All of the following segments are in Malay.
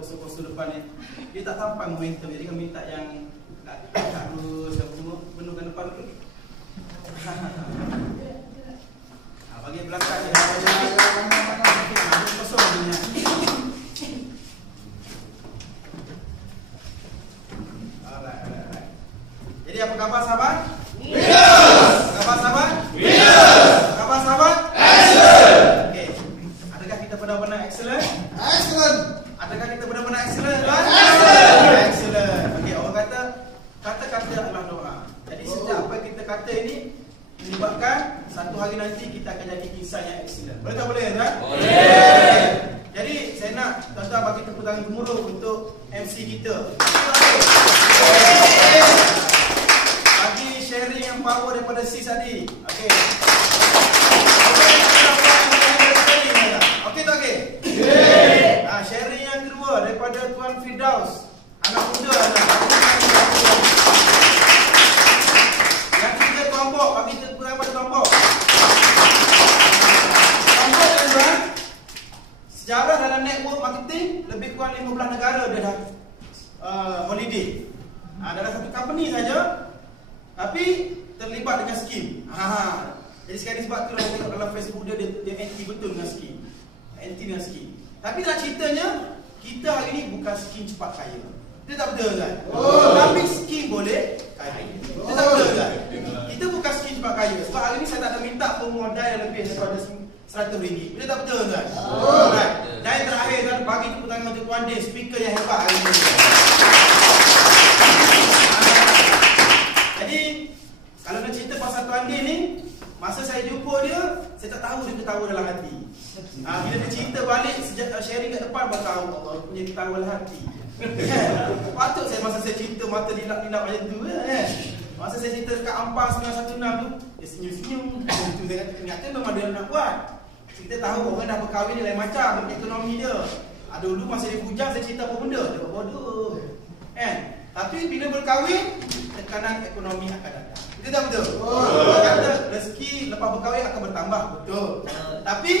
poster-poster depan ni, dia tak sampai momentum. Jadi kami minta yang harus yang semua penuhkan depan tu. Bagi belakang je. Kosong dunia. Alright. Jadi apa khabar sahabat? Winners! Apa khabar sahabat? Winners! Apa khabar sahabat? Excellent! Okey. Adakah kita benar-benar excellent? Excellent! Adakah kita benar-benar excellent? Excellent! Excellent! Okey, orang kata kata-kata adalah doa. Jadi setiap apa yang kita kata ini menyebabkan satu hari nanti kita akan jadi insan yang excellent. Boleh tak boleh, kan? Boleh! Jadi saya nak tuan-tuan bagi tepuk tangan gemuruh untuk MC kita. Bagi sharing yang power daripada sis tadi. Okey. Okey tak okey? Okey. Sharing yang kedua daripada Tuan Firdaus. Anak muda Yang ketiga kelompok, bagi tepuk tangan pada kelompok. Kelompok tuan-tuan, sejarah dalam network marketing lebih kurang 15 negara dia dah holiday. Dalam satu company saja, tapi terlibat dengan skim. Jadi sekali sebab tu kalau tengok dalam Facebook dia anti betul dengan skim. Anti dengan skim. Tapi dalam ceritanya, kita hari ni bukan skim cepat kaya. Dia tak betul kan? Tapi skim boleh kaya. Dia tak betul kan? Kita bukan skim cepat kaya. Sebab hari ni saya tak ada minta pemodal yang lebih daripada RM100. Dia tak betul kan? Right. Dan yang terakhir kan, bagi tepuk tangan untuk Tuan Din, speaker yang hebat hari ni. Jadi kalau nak cerita pasal Tuan Din ni, masa saya jumpa dia, saya tak tahu dia ketawa dalam hati. Bila dia cerita balik sharing kat depan, baru tahu Allah punya ketawa dalam hati. Patut saya masa saya cerita mata dilap-dilap macam tu Masa saya cerita dekat Ampang 916 tu, dia senyum-senyum. Itu saya kata, ternyata memang dia nak buat. Kita tahu orang dah berkahwin dia lain macam ekonomi dia. Dulu masa dia bujang saya cerita apa benda, dia buat bodoh. Tapi bila berkahwin, tekanan ekonomi akan datang. Itu tak betul? Orang kata rezeki lepas berkahwin akan bertambah. Betul. Tapi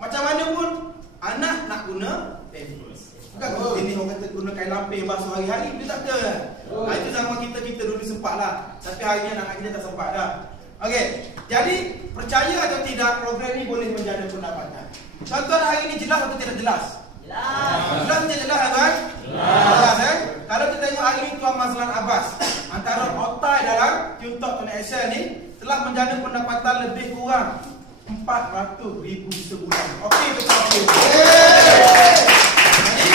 macam mana pun anak nak guna pampers. Bukan kalau ini orang kata guna kain lampin basuh hari-hari. Itu tak betul kan? Itu zaman kita dulu sempat lah. Tapi hari ni anak kita tak sempat dah. Okey. Jadi percaya atau tidak program ni boleh menjana pendapatan. Tuan-tuan hari ni jelas atau tidak jelas? Jelas. Jelas atau jelas tuan? Jelas. Kalau kita tengok hari ni Tuan Mazlan Abbas, antara otai dalam TuneTalk Tuna Excel ni telah menjana pendapatan lebih kurang 400,000 sebulan. Okey betul okey. Jadi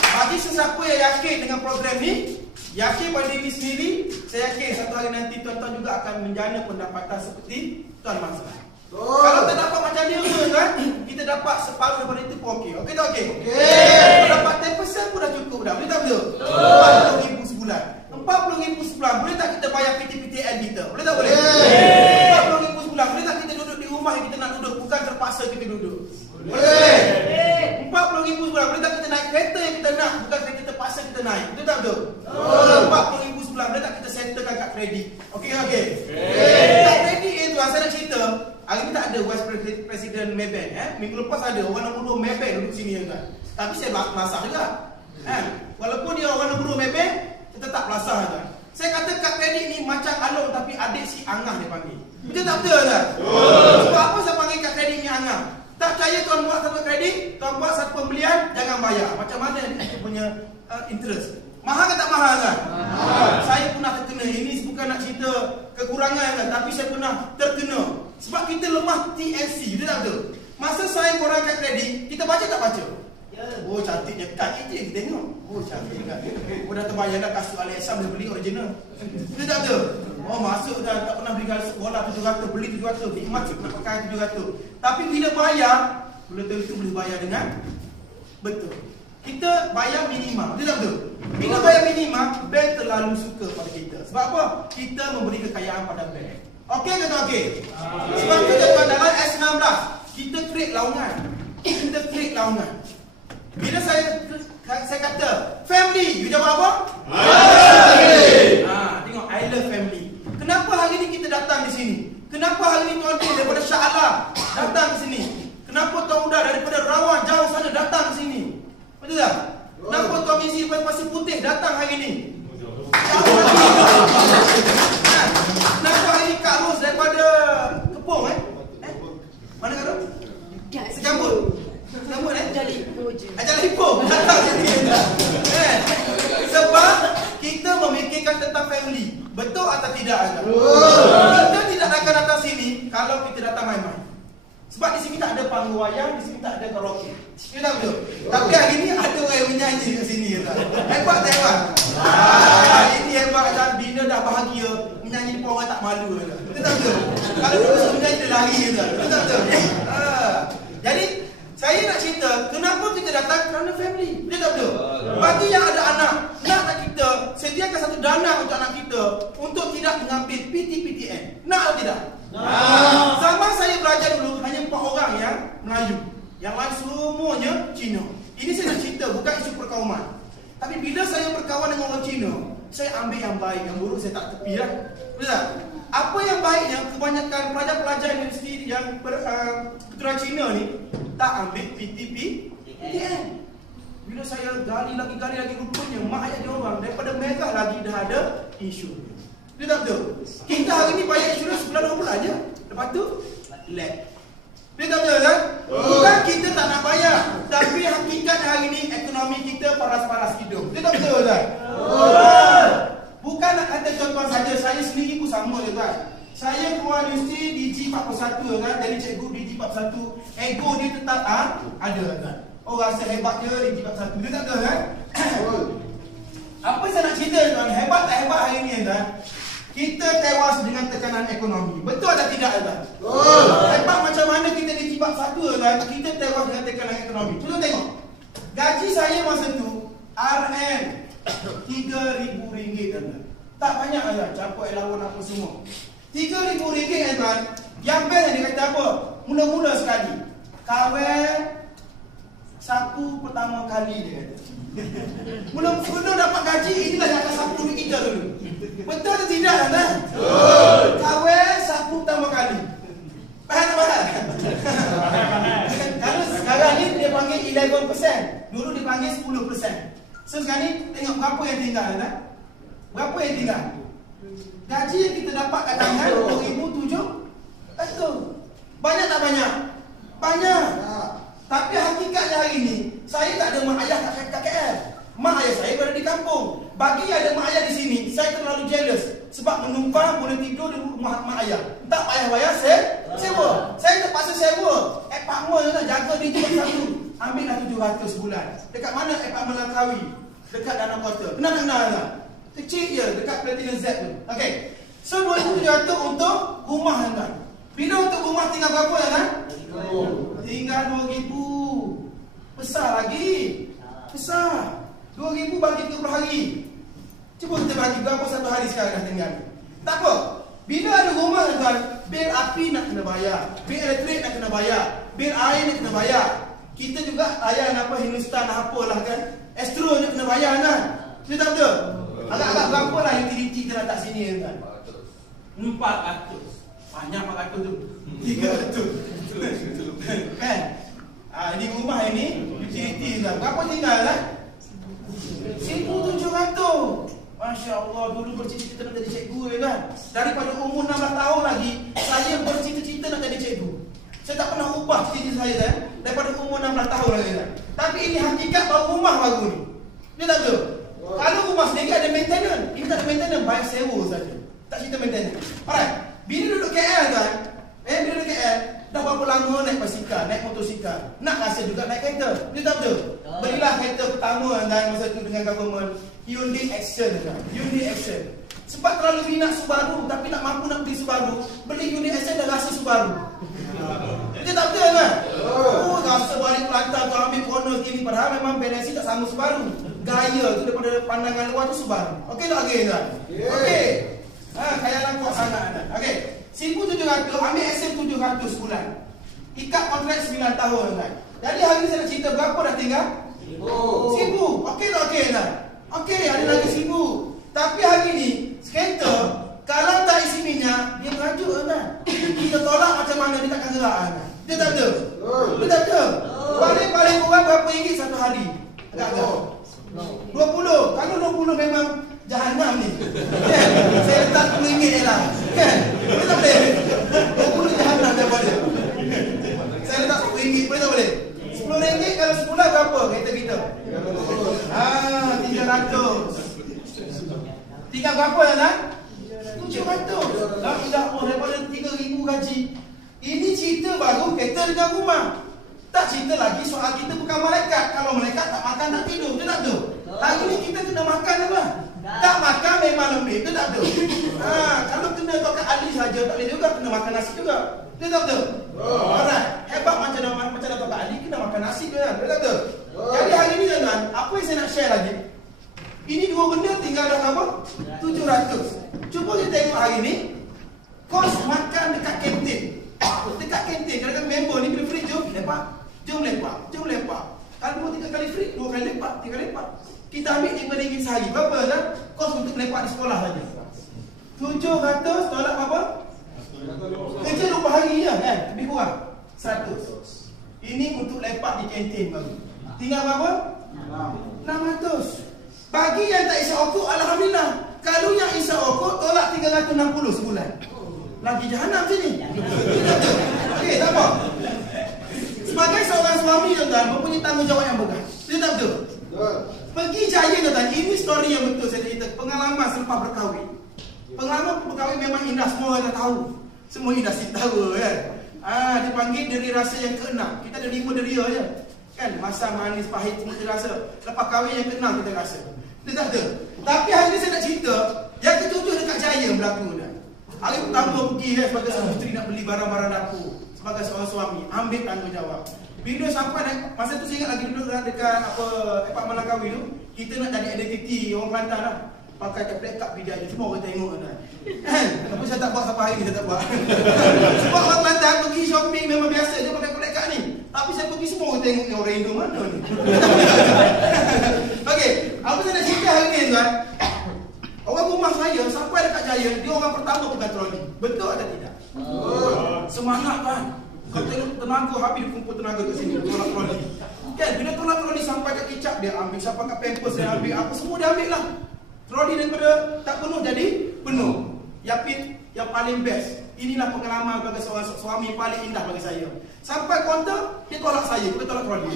bagi sesiapa yang yakin dengan program ni, yakin pada diri sendiri, saya yakin satu hari nanti tuan-tuan juga akan menjana pendapatan seperti Tuan Mazlan. Kalau kita dapat macam dia kan, kita dapat separuh daripada itu pun okey. Okey tak okey? Okey. Kalau dapat 10% pun dah cukup dah. Boleh tak betul? 40,000 sebulan. 40,000 sebulan. Boleh tak kita bayar PTPTN kita? Boleh tak boleh? 40,000 sebulan. Boleh tak kita duduk di rumah yang kita nak duduk, bukan terpaksa kita duduk? Boleh. 40,000 sebulan. Boleh tak kita naik kereta yang kita nak, bukan kereta terpaksa kita naik? Betul tak betul? 40,000 sebulan. Boleh tak kita settlekan kat kredit? Okey okey. Kat kredit itu saya nak cerita. Hari ni tak ada Vice President Maybank. Minggu lepas ada orang nombor 2 Maybank duduk sini kan. Tapi saya belasah juga. Walaupun dia orang nombor 2 Maybank, kita tak belasah kan. Saya kata kad kredit ni macam Along tapi adik si Angah dia panggil. Betul tak betul kan? Sebab apa saya panggil kad kredit ni Angah? Tak percaya tuan buat satu kredit, tuan buat satu pembelian, jangan bayar. Macam mana itu punya interest? Mahal ke tak mahal kan? Saya pernah terkena. Ini bukan nak cerita kekurangan kan, tapi saya pernah terkena. Sebab kita lemah TNC, betul tak betul? Masa saya korang kat kredit, kita baca tak baca? Oh cantiknya kad je kita tengok. Oh cantik kan. Oh dah terbayar dah kasut Alexam dia beli original. Betul tak betul? Oh masuk dah tak pernah beli kasut bola 700, beli 700, nikmat nak pakai 700. Tapi bila bayar, belum tentu boleh bayar dengan betul. Kita bayar minimum, betul tak betul? Bila bayar minimum, bank terlalu suka pada kita. Sebab apa? Kita memberi kekayaan pada bank. Okey ke tak okey? Sebab tu dalam S19 kita create laungan. Kita create laungan. Bila saya kata family, you jawab apa? Family. Tengok I love family. Kenapa hari ni kita datang di sini? Kenapa hari ni Tuan Din daripada Shah Alam datang di sini? Kenapa tuan muda daripada Rawang jauh sana datang di sini? Betul tak? Kenapa Tuan Misi Pasir Putih datang hari ni? Kenapa hari ni Kak Ros daripada Kepong Mana Kak Ros? Sejambut. Sejambut Jalan Ipoh datang sini. Sebab kita memikirkan tentang family. Betul atau tidak? Kita tidak akan datang sini kalau kita datang main-main. Sebab di sini tak ada panggung wayang, di sini tak ada karaoke. Ya tak betul? Tapi hari ni ada orang yang menyanyi kat sini. Hebat tak hebat? Ini hebat dan bila dah bahagia menyanyi depan orang tak malu. Betul tak betul? Kalau terus menyanyi dia lari. Betul tak betul? Jadi saya nak cerita kenapa kita datang kerana family. Betul tak betul? Bagi yang ada anak, nak kita sediakan satu dana untuk anak kita untuk tidak mengambil PTPTN. Nak atau tidak? Zaman saya belajar dulu hanya 4 orang yang Melayu. Yang lain semuanya Cina. Ini saya nak cerita bukan isu perkauman. Tapi bila saya berkawan dengan orang Cina, saya ambil yang baik, yang buruk saya tak tepi lah. Betul tak? Apa yang baiknya kebanyakan pelajar-pelajar universiti yang keturunan Cina ni tak ambil PTPTN. Bila saya gali lagi rupanya mak ayah dia orang daripada mereka lagi dah ada isu. Betul tak betul? Kita hari ni bayar insurans sebulan 2 bulan je. Lepas tu lab. Betul tak betul kan? Bukan kita tak nak bayar, tapi hakikat hari ni ekonomi kita paras-paras hidup. Betul tak betul kan? Bukan nak kata tuan-tuan saja, saya sendiri pun sama je kan. Saya keluar universiti DG41 kan, dari cikgu DG41, ego dia tetap ada kan. Oh rasa hebat dia DG41. Betul tak betul kan? Apa saya nak cerita tuan, hebat tak hebat hari ni kan? Kita tewas dengan tekanan ekonomi. Betul atau tidak kan? Hebat macam mana kita DG41 kan, kita tewas dengan tekanan ekonomi. Cuba tengok. Gaji saya masa tu RM RM3,000 kan. Tak banyak kan, campur elawan apa semua. RM3,000 kan tuan. Yang best dia kata apa? Mula-mula sekali kahwin sapu pertama kali dia kata. Mula-mula dapat gaji, inilah yang akan sapu duit kita dulu. Betul atau tidak kan? Kahwin sapu pertama kali. Faham tak faham? Kalau sekarang ni dia panggil 11%. Dulu dia panggil 10%. So sekarang ni tengok berapa yang tinggal kan? Berapa yang tinggal? Gaji yang kita dapat kat tangan RM2,700. Betul. Banyak tak banyak? Banyak. Tapi hakikatnya hari ni saya tak ada mak ayah kat KL. Mak ayah saya berada di kampung. Bagi ada mak ayah di sini, saya terlalu jealous. Sebab menumpang boleh tidur di rumah mak ayah. Tak payah bayar sewa. Saya terpaksa sewa apartment lah, jaga di satu. Ambil lah 700 sebulan. Dekat mana apartment Langkawi? Dekat Danau Kota. Kenal tak? Kecil je, dekat Platinum Z tu. Okey. So 2,700 untuk rumah kan. Bila untuk rumah tinggal berapa kan? Tinggal 2,000. Besar lagi. Besar. 2,000 bagi 30 hari. Cuba kita bagi berapa satu hari sekarang dah tinggal. Tak apa. Bila ada rumah kan, bil api nak kena bayar, bil elektrik nak kena bayar, bil air nak kena bayar. Kita juga layan apa Hindustan apalah kan. Astro nak kena bayar kan. Betul tak betul? Agak-agak berapa lah utility kita letak sini kan? 400. Banyak 400 tu. 300. Kan? Ini rumah ini utility kan. Berapa tinggal lah? 1,700. Masya Allah, dulu bercita-cita nak jadi cikgu kan. Daripada umur 16 tahun lagi, saya bercita-cita nak jadi cikgu. Saya tak pernah ubah cita-cita saya kan. Daripada umur 16 tahun lagi kan. Tapi ini hakikat baru rumah baru ni. Dia tak betul? Kalau rumah sendiri ada maintenance. Ini tak ada maintenance, bayar sewa saja. Tak cerita maintenance. Alright. Bila duduk KL kan, bila duduk KL, dah berapa lama naik basikal, naik motosikal. Nak rasa juga naik kereta. Dia tak betul? Berilah kereta pertama kan, masa tu dengan government Hyundai Accent kan. Hyundai Accent. Sebab terlalu minat Subaru, tapi tak mampu nak beli Subaru, beli Hyundai Accent dah rasa Subaru. Dia tak betul kan? Oh, rasa balik Kelantan tu ambil corner kiri, padahal memang bensin tak sama Subaru. Gaya tu daripada pandangan luar tu Subaru. Okey tak okey kan? Okey. Khayalan kuat sangat kan? Okey. 1,700 ambil Accent 700 sebulan. Ikat kontrak 9 tahun kan? Jadi hari ni saya nak cerita berapa dah tinggal? 1,000. Okey tak okey kan? Okey, ada lagi 1,000. Tapi hari ni kereta kalau tak isi minyak, dia merajuk kan? Kita tolak macam mana dia takkan gerak kan? Dia tak betul? Dia tak betul? Paling kurang berapa ringgit satu hari? Agak boleh tak boleh? RM10 kalau sebulan berapa kereta kita? 300. Tinggal berapa kan? 700. Dah tidak mau daripada 3,000 gaji. Ini cerita baru kereta dengan rumah. Tak cerita lagi soal kita bukan malaikat. Kalau malaikat tak makan tak tidur, betul tak tu? Hari ni kita kena makan apa? Tak makan memang lembik, betul tak tu? Kalau kena tokat Ali saja tak boleh juga, kena makan nasi juga. Betul tak tu? Alright. Hebat macam tokat Ali kena makan nasi juga, betul tak tu? Jadi hari ni tuan-tuan, apa yang saya nak share lagi? Ini dua benda tinggal dalam apa? 700. Cuba kita tengok hari ni kos makan dekat kantin. Dekat kantin, kadang-kadang member ni bila free, jom lepak. Jom lepak. Kalau 2-3 kali free, 2 kali lepak, 3 kali lepak. Kita ambil RM5 sehari. Berapa dah? Kos untuk lepak di sekolah saja. 700 tolak berapa? Kerja 20 hari je kan? Lebih kurang 100. Ini untuk lepak di kantin baru. Tinggal berapa? 600. Bagi yang tak isap okok, alhamdulillah. Kalau yang isap okok, tolak 360 sebulan. Lagi jahanam sini. Okey, tak apa. Sebagai seorang suami tuan-tuan, mempunyai tanggungjawab yang besar. Betul tak betul? Pergi jaya tuan-tuan. Ini story yang betul saya cerita. Pengalaman selepas berkahwin. Pengalaman berkahwin memang indah, semua orang tahu. Semua indah si tahu kan. Dipanggil deri rasa yang ke-6. Kita ada 5 deria je. Kan, masa manis pahit semua kita rasa. Lepas kahwin yang ke-6 kita rasa. Betul tak betul? Tapi hari ni saya nak cerita yang ke-7 dekat Jaya berlaku dah. Hari pertama pergi sebagai seorang isteri nak beli barang-barang dapur. Sebagai seorang suami, ambil tanggungjawab. Bila sampai masa tu saya ingat lagi duduk dekat apartmen Langkawi tu, kita nak jadi identiti orang Kelantan lah. Pakai tablet kat bidang je, semua orang tengok kan. Tapi saya tak buat sampai hari ni, saya tak buat. Sebab orang Kelantan pergi shopping memang biasa je pakai tablet kat ni. Tapi saya pergi semua orang tengok ni orang Indo mana ni. Okey, apa saya nak cerita hari ni tuan? Orang rumah saya sampai dekat Jaya, dia orang pertama pegang troli. Betul atau tidak? Semangat kan? Kau tengok tenaga, habis dia kumpul tenaga kat sini, tolak troli. Kan, bila tolak troli sampai kat kicap dia ambil, sampai kat pampers dia ambil, apa semua dia ambil lah. Troli daripada tak penuh jadi penuh. Yang paling best. Inilah pengalaman bagi seorang suami paling indah bagi saya. Sampai kaunter, dia tolak saya, bukan tolak troli.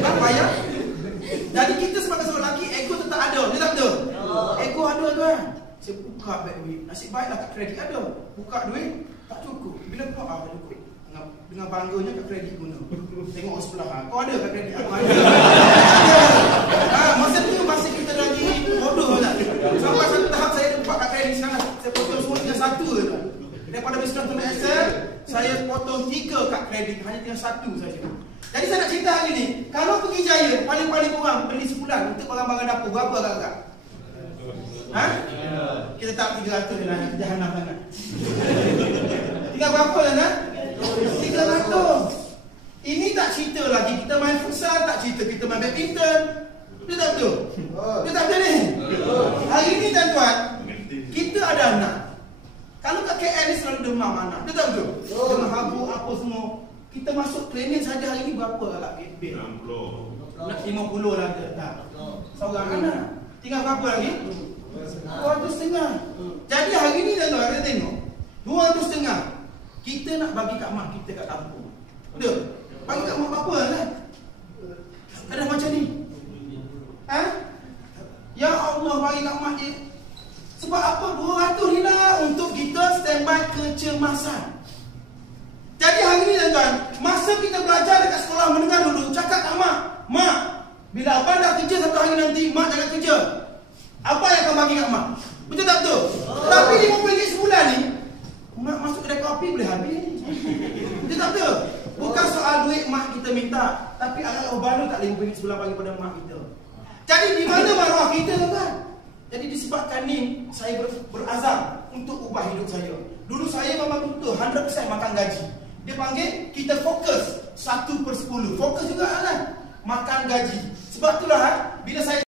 Tak payah. Jadi kita sebagai seorang lelaki, ego tetap ada, dia tak betul? Ego ada tuan. Saya buka beg duit, nasib baiklah kat kredit ada. Buka duit, tak cukup. Bila buka, cukup. Dengan bangganya kat kredit guna. Tengok sebelah, kau ada kat kredit? Aku ada. Masa tu masa kita lagi bodoh tak? Sampai satu tahap saya buka kat kredit sekarang, saya potong semua tinggal 1 je tak? Daripada bisnes tulis Excel, saya potong 3 kat kredit, hanya tinggal 1 saja. Jadi saya nak cerita hari ni, kalau pergi Jaya, paling-paling kurang beli sebulan untuk barang-barang dapur, berapa agak-agak? Kita tak 300 je lah, jahanam sangat. Tinggal berapa kan? 300. Ini tak cerita lagi kita main futsal, tak cerita kita main badminton. Betul tak betul? Betul tak betul ni? Hari ni tuan-tuan, kita ada anak. Kalau kat KL ni selalu demam anak. Betul tak betul? Demam habuk apa semua. Kita masuk klinik saja hari ni berapa agak bil? 50 lah ke? Tak. Seorang anak. Tinggal berapa lagi? 250. Jadi hari ni tuan-tuan, kita tengok 250. Kita nak bagi kat mak kita kat kampung. Betul? Bagi kat mak apa kan? Ada macam ni. Ya Allah, bagi kat mak dia. Sebab apa? 200 ni lah untuk kita standby kecemasan. Jadi hari ni tuan-tuan, masa kita belajar dekat sekolah menengah dulu, cakap kat mak, mak, bila abang dah kerja satu hari nanti, mak jangan kerja. Apa yang akan bagi kat mak? Betul tak betul? Tapi RM50 sebulan ni, mak masuk kedai kopi boleh habis. Betul tak betul? Bukan soal duit mak kita minta, tapi agak baru tak RM50 sebulan bagi pada mak kita. Jadi di mana maruah kita tuan-tuan? Jadi disebabkan ni, saya berazam untuk ubah hidup saya. Dulu saya memang betul 100% makan gaji. Dia panggil kita fokus 1/10. Fokus juga kan? Makan gaji. Sebab itulah bila saya